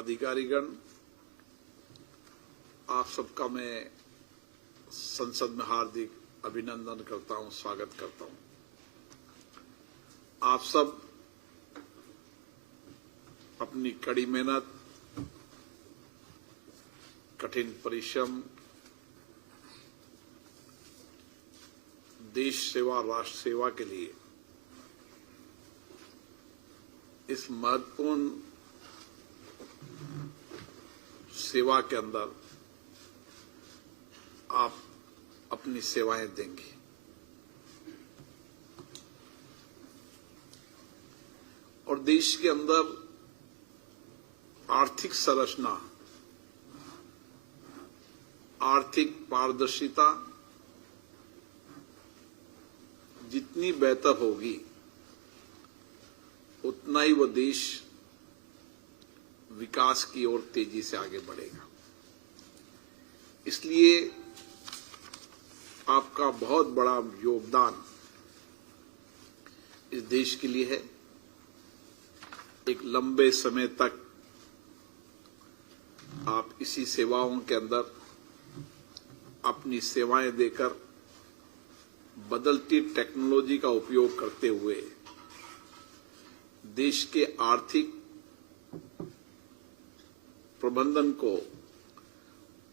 अधिकारीगण, आप सबका मैं संसद में हार्दिक अभिनंदन करता हूं, स्वागत करता हूं। आप सब अपनी कड़ी मेहनत, कठिन परिश्रम, देश सेवा, राष्ट्र सेवा के लिए इस महत्वपूर्ण सेवा के अंदर आप अपनी सेवाएं देंगे। और देश के अंदर आर्थिक संरचना, आर्थिक पारदर्शिता जितनी बेहतर होगी, उतना ही वह देश विकास की ओर तेजी से आगे बढ़ेगा। इसलिए आपका बहुत बड़ा योगदान इस देश के लिए है। एक लंबे समय तक आप इसी सेवाओं के अंदर अपनी सेवाएं देकर बदलती टेक्नोलॉजी का उपयोग करते हुए देश के आर्थिक प्रबंधन को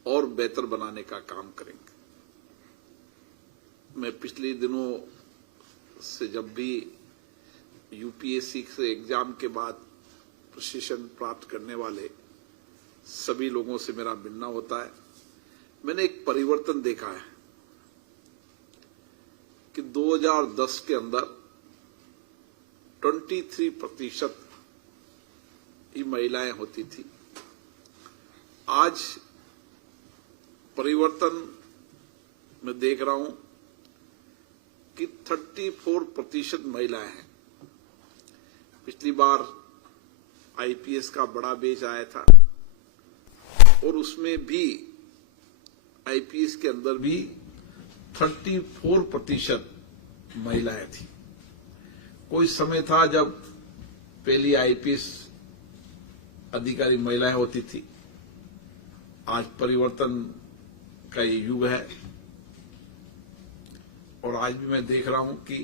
और बेहतर बनाने का काम करेंगे। मैं पिछले दिनों से जब भी यूपीएससी से एग्जाम के बाद प्रशिक्षण प्राप्त करने वाले सभी लोगों से मेरा मिलना होता है, मैंने एक परिवर्तन देखा है कि 2010 के अंदर 23% ही महिलाएं होती थी। आज परिवर्तन मैं देख रहा हूं कि 34% महिलाएं हैं। पिछली बार आईपीएस का बड़ा बैच आया था और उसमें भी आईपीएस के अंदर भी 34% महिलाएं थी। कोई समय था जब पहली आईपीएस अधिकारी महिलाएं होती थी। आज परिवर्तन का ये युग है और आज भी मैं देख रहा हूं कि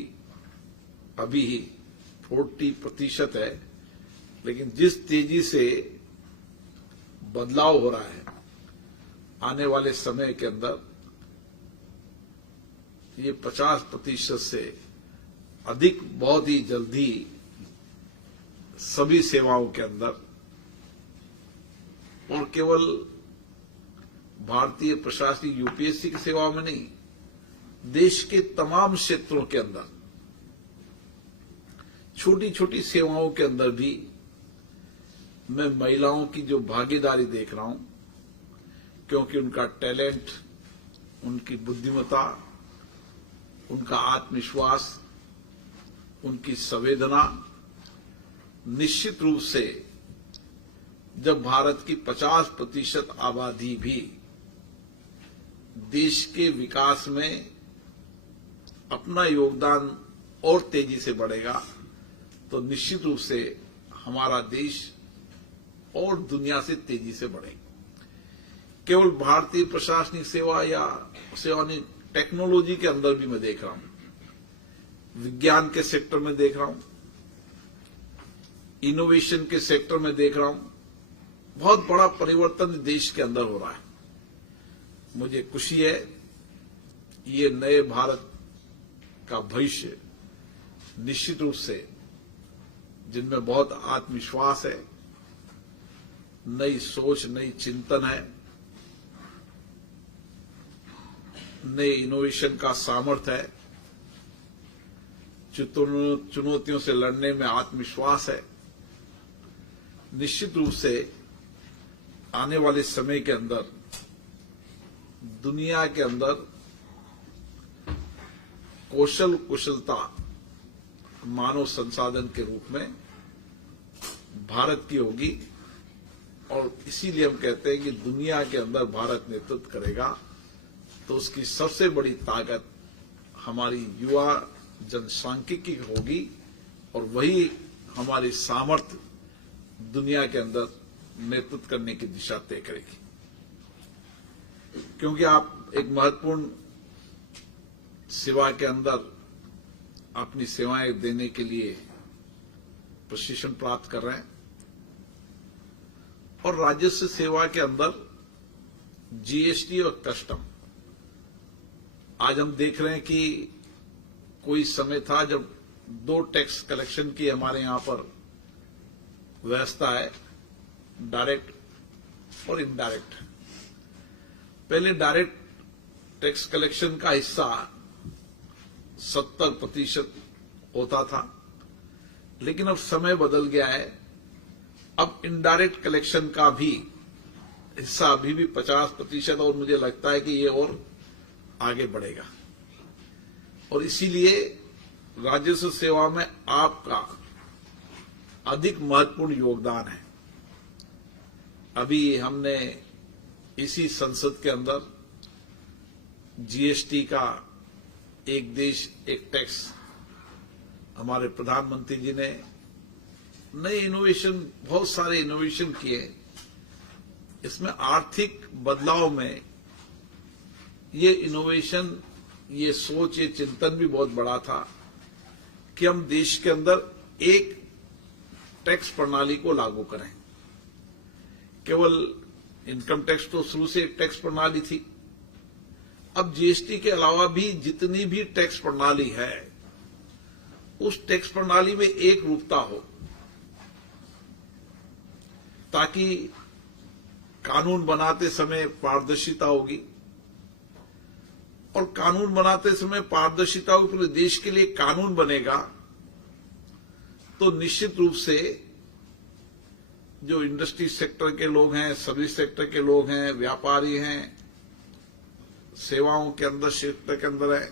अभी ही 40% है, लेकिन जिस तेजी से बदलाव हो रहा है, आने वाले समय के अंदर ये 50% से अधिक बहुत ही जल्दी सभी सेवाओं के अंदर, और केवल भारतीय प्रशासनिक यूपीएससी की सेवाओं में नहीं, देश के तमाम क्षेत्रों के अंदर, छोटी छोटी सेवाओं के अंदर भी मैं महिलाओं की जो भागीदारी देख रहा हूं, क्योंकि उनका टैलेंट, उनकी बुद्धिमत्ता, उनका आत्मविश्वास, उनकी संवेदना निश्चित रूप से जब भारत की 50% आबादी भी देश के विकास में अपना योगदान और तेजी से बढ़ेगा, तो निश्चित रूप से हमारा देश और दुनिया से तेजी से बढ़ेगा। केवल भारतीय प्रशासनिक सेवा या सेवा नहीं, टेक्नोलॉजी के अंदर भी मैं देख रहा हूं, विज्ञान के सेक्टर में देख रहा हूं, इनोवेशन के सेक्टर में देख रहा हूं, बहुत बड़ा परिवर्तन देश के अंदर हो रहा है। मुझे खुशी है, ये नए भारत का भविष्य निश्चित रूप से, जिनमें बहुत आत्मविश्वास है, नई सोच, नई चिंतन है, नए इनोवेशन का सामर्थ्य है, चुनौतियों से लड़ने में आत्मविश्वास है, निश्चित रूप से आने वाले समय के अंदर दुनिया के अंदर कुशलता मानव संसाधन के रूप में भारत की होगी। और इसीलिए हम कहते हैं कि दुनिया के अंदर भारत नेतृत्व करेगा, तो उसकी सबसे बड़ी ताकत हमारी युवा जनसांख्यिकी होगी और वही हमारी सामर्थ्य दुनिया के अंदर नेतृत्व करने की दिशा तय करेगी, क्योंकि आप एक महत्वपूर्ण सेवा के अंदर अपनी सेवाएं देने के लिए प्रशिक्षण प्राप्त कर रहे हैं और राजस्व सेवा के अंदर जीएसटी और कस्टम, आज हम देख रहे हैं कि कोई समय था जब 2 टैक्स कलेक्शन की हमारे यहां पर व्यवस्था है, डायरेक्ट और इनडायरेक्ट। पहले डायरेक्ट टैक्स कलेक्शन का हिस्सा 70% होता था, लेकिन अब समय बदल गया है। अब इनडायरेक्ट कलेक्शन का भी हिस्सा अभी भी 50% और मुझे लगता है कि ये और आगे बढ़ेगा और इसीलिए राजस्व सेवा में आपका अधिक महत्वपूर्ण योगदान है। अभी हमने इसी संसद के अंदर जीएसटी का एक देश एक टैक्स, हमारे प्रधानमंत्री जी ने नए इनोवेशन, बहुत सारे इनोवेशन किए। इसमें आर्थिक बदलाव में ये इनोवेशन, ये सोच, ये चिंतन भी बहुत बड़ा था कि हम देश के अंदर एक टैक्स प्रणाली को लागू करें। केवल इनकम टैक्स तो शुरू से एक टैक्स प्रणाली थी, अब जीएसटी के अलावा भी जितनी भी टैक्स प्रणाली है उस टैक्स प्रणाली में एक रूपता हो, ताकि कानून बनाते समय पारदर्शिता होगी और कानून बनाते समय पारदर्शिता होगी, पूरे देश के लिए कानून बनेगा तो निश्चित रूप से जो इंडस्ट्री सेक्टर के लोग हैं, सर्विस सेक्टर के लोग हैं, व्यापारी हैं, सेवाओं के अंदर क्षेत्र के अंदर है,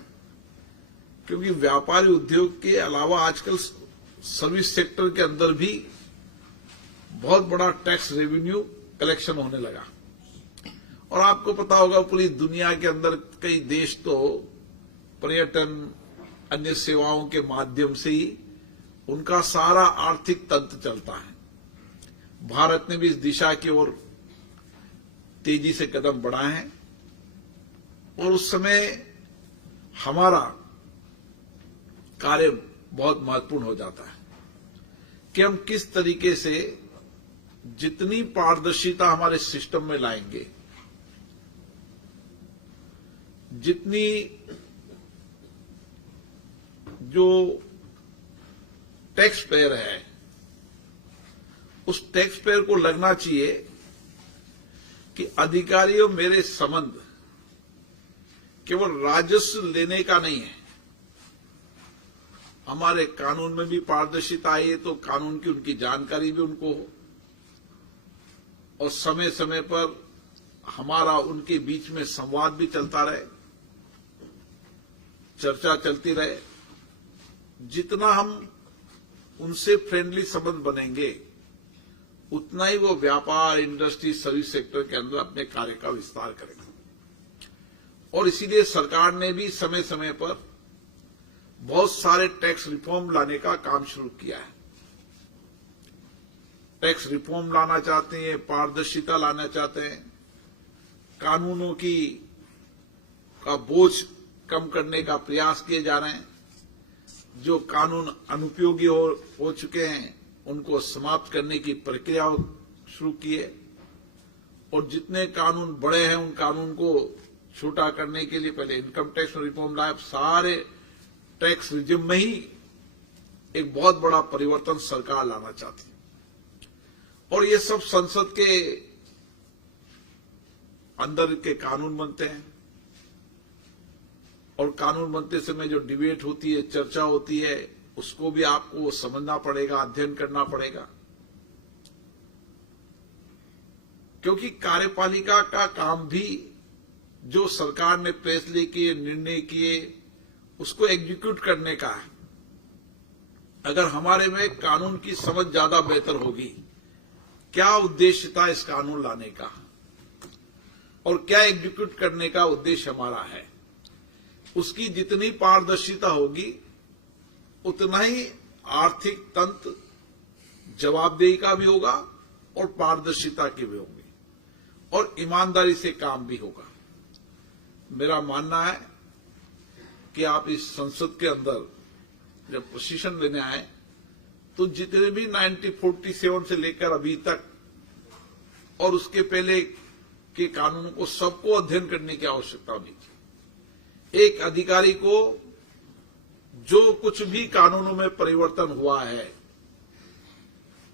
क्योंकि व्यापारी उद्योग के अलावा आजकल सर्विस सेक्टर के अंदर भी बहुत बड़ा टैक्स रेवेन्यू कलेक्शन होने लगा। और आपको पता होगा पूरी दुनिया के अंदर कई देश तो पर्यटन, अन्य सेवाओं के माध्यम से ही उनका सारा आर्थिक तंत्र चलता है। भारत ने भी इस दिशा की ओर तेजी से कदम बढ़ाए हैं और उस समय हमारा कार्य बहुत महत्वपूर्ण हो जाता है कि हम किस तरीके से जितनी पारदर्शिता हमारे सिस्टम में लाएंगे, जितनी जो टैक्स पेयर है उस टैक्स पेयर को लगना चाहिए कि अधिकारियों मेरे संबंध केवल राजस्व लेने का नहीं है, हमारे कानून में भी पारदर्शिता आई है तो कानून की उनकी जानकारी भी उनको हो और समय समय पर हमारा उनके बीच में संवाद भी चलता रहे, चर्चा चलती रहे। जितना हम उनसे फ्रेंडली संबंध बनेंगे उतना ही वो व्यापार, इंडस्ट्री, सर्विस सेक्टर के अंदर अपने कार्य का विस्तार करेगा। और इसीलिए सरकार ने भी समय समय पर बहुत सारे टैक्स रिफॉर्म लाने का काम शुरू किया है। टैक्स रिफॉर्म लाना चाहते हैं, पारदर्शिता लाना चाहते हैं, कानूनों का बोझ कम करने का प्रयास किए जा रहे हैं। जो कानून अनुपयोगी हो चुके हैं उनको समाप्त करने की प्रक्रिया शुरू की है और जितने कानून बड़े हैं उन कानून को छोटा करने के लिए पहले इनकम टैक्स रिफॉर्म लाए। सारे टैक्स रिजिम में ही एक बहुत बड़ा परिवर्तन सरकार लाना चाहती है और ये सब संसद के अंदर के कानून बनते हैं और कानून बनते समय जो डिबेट होती है, चर्चा होती है, उसको भी आपको समझना पड़ेगा, अध्ययन करना पड़ेगा, क्योंकि कार्यपालिका का काम भी जो सरकार ने फैसले किए, निर्णय किए, उसको एग्जीक्यूट करने का है। अगर हमारे में कानून की समझ ज्यादा बेहतर होगी, क्या उद्देश्य था इस कानून लाने का और क्या एग्जीक्यूट करने का उद्देश्य हमारा है, उसकी जितनी पारदर्शिता होगी उतना ही आर्थिक तंत्र जवाबदेही का भी होगा और पारदर्शिता के भी होंगे और ईमानदारी से काम भी होगा। मेरा मानना है कि आप इस संसद के अंदर जब प्रशिक्षण लेने आए तो जितने भी 1947 से लेकर अभी तक और उसके पहले के कानूनों को सबको अध्ययन करने की आवश्यकता नहीं थी। एक अधिकारी को जो कुछ भी कानूनों में परिवर्तन हुआ है,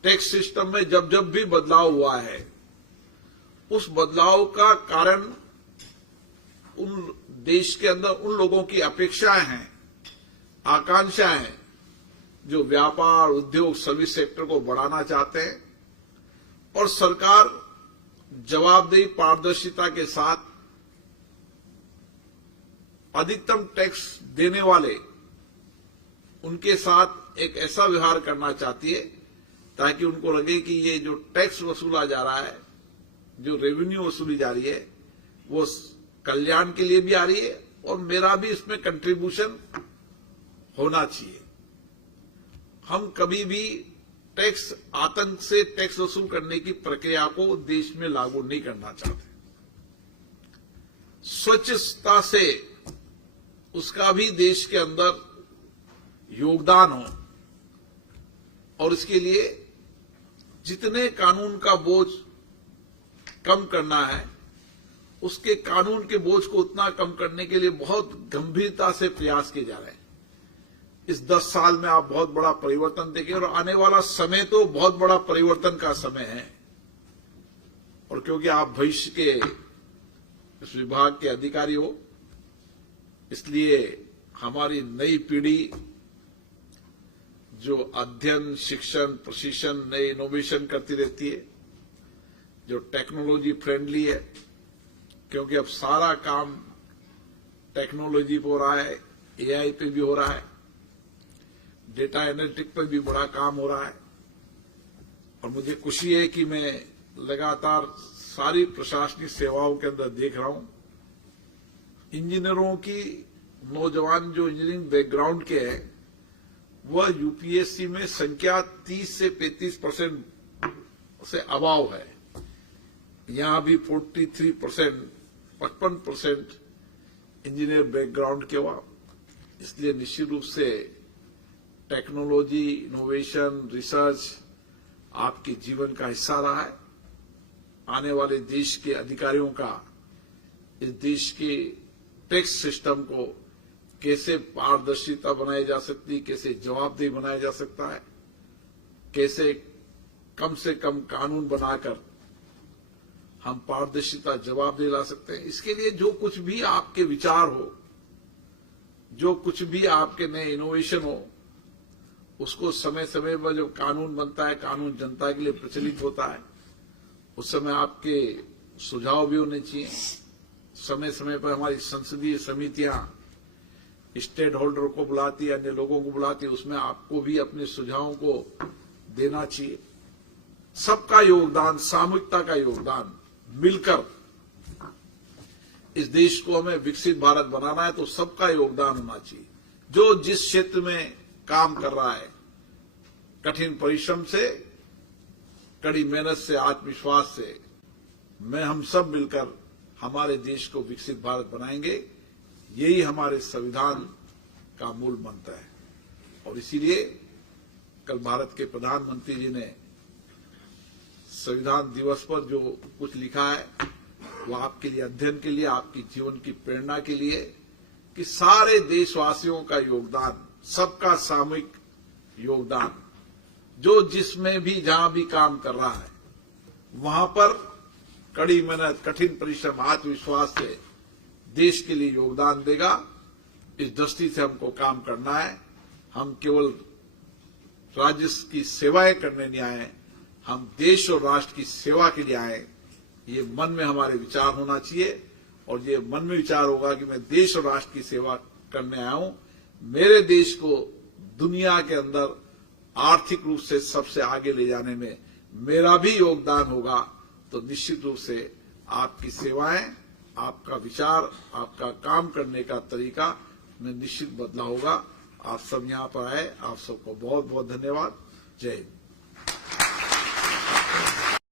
टैक्स सिस्टम में जब जब भी बदलाव हुआ है, उस बदलाव का कारण उन देश के अंदर उन लोगों की अपेक्षाएं हैं, आकांक्षाएं हैं जो व्यापार, उद्योग, सर्विस सेक्टर को बढ़ाना चाहते हैं और सरकार जवाबदेही, पारदर्शिता के साथ अधिकतम टैक्स देने वाले उनके साथ एक ऐसा व्यवहार करना चाहती है ताकि उनको लगे कि ये जो टैक्स वसूला जा रहा है, जो रेवेन्यू वसूली जा रही है, वो कल्याण के लिए भी आ रही है और मेरा भी इसमें कंट्रीब्यूशन होना चाहिए। हम कभी भी टैक्स आतंक से टैक्स वसूल करने की प्रक्रिया को देश में लागू नहीं करना चाहते। स्वच्छता से उसका भी देश के अंदर योगदान हो और इसके लिए जितने कानून का बोझ कम करना है, उसके कानून के बोझ को उतना कम करने के लिए बहुत गंभीरता से प्रयास किए जा रहे हैं। इस 10 साल में आप बहुत बड़ा परिवर्तन देखें और आने वाला समय तो बहुत बड़ा परिवर्तन का समय है। और क्योंकि आप भविष्य के इस विभाग के अधिकारी हो, इसलिए हमारी नई पीढ़ी जो अध्ययन, शिक्षण, प्रशिक्षण, नए इनोवेशन करती रहती है, जो टेक्नोलॉजी फ्रेंडली है, क्योंकि अब सारा काम टेक्नोलॉजी पे हो रहा है, एआई पे भी हो रहा है, डेटा एनालिटिक पर भी बड़ा काम हो रहा है। और मुझे खुशी है कि मैं लगातार सारी प्रशासनिक सेवाओं के अंदर देख रहा हूं, इंजीनियरों की नौजवान जो इंजीनियरिंग बैकग्राउंड के हैं, वह यूपीएससी में संख्या 30 से 35% से अभाव है। यहां भी 43%, 55% इंजीनियर बैकग्राउंड के हुआ। इसलिए निश्चित रूप से टेक्नोलॉजी, इनोवेशन, रिसर्च आपके जीवन का हिस्सा रहा है। आने वाले देश के अधिकारियों का इस देश के टैक्स सिस्टम को कैसे पारदर्शिता बनाई जा सकती है, कैसे जवाबदेही बनाया जा सकता है, कैसे कम से कम कानून बनाकर हम पारदर्शिता, जवाबदेही ला सकते हैं। इसके लिए जो कुछ भी आपके विचार हो, जो कुछ भी आपके नए इनोवेशन हो, उसको समय समय पर जो कानून बनता है, कानून जनता के लिए प्रचलित होता है, उस समय आपके सुझाव भी होने चाहिए। समय समय पर हमारी संसदीय समितियां स्टेक होल्डर को बुलाती है, अन्य लोगों को बुलाती है, उसमें आपको भी अपने सुझावों को देना चाहिए। सबका योगदान, सामूहिकता का योगदान, मिलकर इस देश को हमें विकसित भारत बनाना है तो सबका योगदान होना चाहिए। जो जिस क्षेत्र में काम कर रहा है, कठिन परिश्रम से, कड़ी मेहनत से, आत्मविश्वास से, हम सब मिलकर हमारे देश को विकसित भारत बनाएंगे। यही हमारे संविधान का मूल मंत्र है। और इसीलिए कल भारत के प्रधानमंत्री जी ने संविधान दिवस पर जो कुछ लिखा है, वो आपके लिए अध्ययन के लिए, आपकी जीवन की प्रेरणा के लिए, कि सारे देशवासियों का योगदान, सबका सामूहिक योगदान, जो जिसमें भी जहां भी काम कर रहा है, वहां पर कड़ी मेहनत, कठिन परिश्रम, आत्मविश्वास से देश के लिए योगदान देगा। इस दृष्टि से हमको काम करना है। हम केवल राज्य की सेवाएं करने नहीं आए, हम देश और राष्ट्र की सेवा के लिए आए। ये मन में हमारे विचार होना चाहिए और ये मन में विचार होगा कि मैं देश और राष्ट्र की सेवा करने आया हूं। मेरे देश को दुनिया के अंदर आर्थिक रूप से सबसे आगे ले जाने में मेरा भी योगदान होगा। तो निश्चित रूप से आपकी सेवाएं, आपका विचार, आपका काम करने का तरीका में निश्चित बदलाव होगा। आप सब यहां पर आए, आप सबको बहुत बहुत धन्यवाद। जय हिंद।